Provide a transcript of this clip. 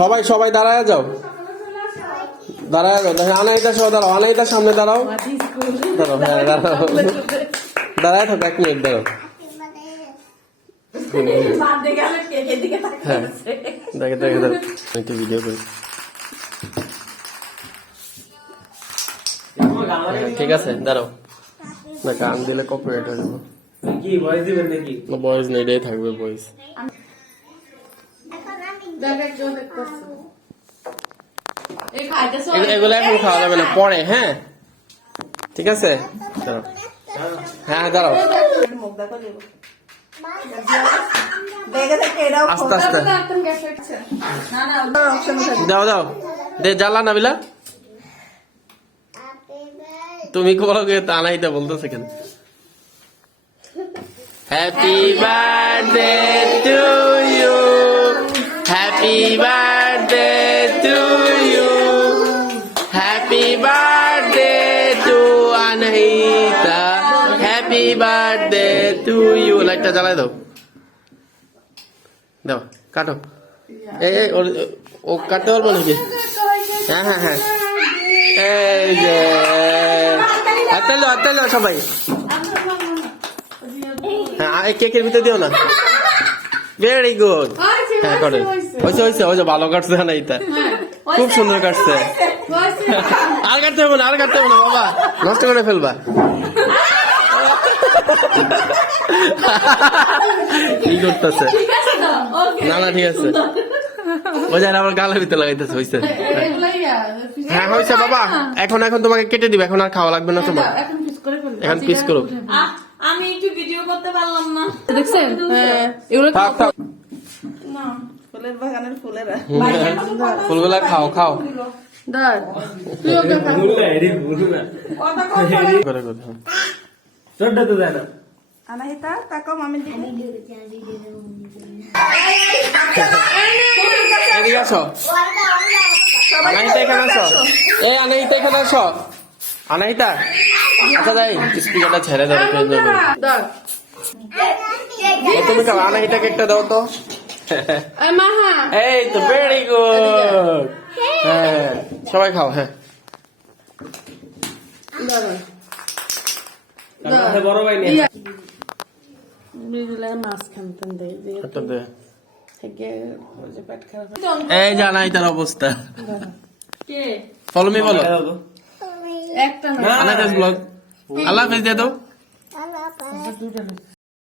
সবাই সবাই দাঁড়ায় যাও, দাঁড়ায় যাও। আনাইতা সহ দাঁড়াও, আনাইতার সামনে দাঁড়াও, দাঁড়াও, হ্যাঁ দাঁড়াও, দাঁড়ায় থাকো 1 মিনিট দাঁড়াও। হ্যাঁ দেখে দেখে দাও, একটু ভিডিও করি। ঠিক আছে দাঁড়াও, না গান দিলে কপিরাইট হয়ে যাবে। কি ভয়েস দিবেন নাকি? না ভয়েস নেই, এটাই থাকবে ভয়েস। এগুলো এখন খাওয়া যাবে না, পরে। হ্যাঁ ঠিক আছে, হ্যাঁ দাঁড়াও, আস্তে আস্তে দাও দাও, দে জ্বালা না বিলা। তুমি বলো আনাইতা বলতেছে কেন? Happy birthday to you, happy birthday to you, happy birthday to Anaita, happy birthday to you. লাইটটা জ্বালাই দাও, দাও কাটো। এই ও কাটতে পারবো নাকি? হ্যাঁ হ্যাঁ হ্যাঁ, এই যে আত্তাইলো আত্তাইলো সবাই। হ্যাঁ কেকের ভিতরে দিও না। ভেরি গুড, হ্যাঁ করে হয়েছে হয়েছে, ওই যে ভালো কাটছে না, এটা খুব সুন্দর কাটছে। আর কাটতে হবে না, আর কাটতে হবে না বাবা, নষ্ট করে ফেলবা। কি করতেছে? না না ঠিক আছে, ওই যে আমার গালের ভিতরে লাগাইতেছে। হয়েছে, হ্যাঁ হয়েছে বাবা। এখন এখন তোমাকে কেটে দিবে, এখন আর খাওয়া লাগবে না তোমার, এখন পিস করো। আমি একটু ভিডিও করতে পারলাম না, দেখছেন? এগুলো না ফুলের বাগানের ফুলেরা, ফুলগুলা খাও খাও। আনাহিতা তাকাও, আমি এদিকে আসো, আনাহিতা এখানে আসো, এই আনাহিতা এখানে আসো, আনাহিতা। আচ্ছা যাই, স্পিকারটা ছেড়ে দাও, তুমি খাও। আনাহিতাকে একটা দাও তো। এই তো ভেরি গুড, হ্যাঁ সবাই খাও। হ্যাঁ বড় ভাই নেই, মাছ খানতেন এই যে আনাহিতার অবস্থা। ফলো মি বলো, একটা আনাহিতা's ব্লগ। আল্লাহ হাফেজ দিয়ে দাও।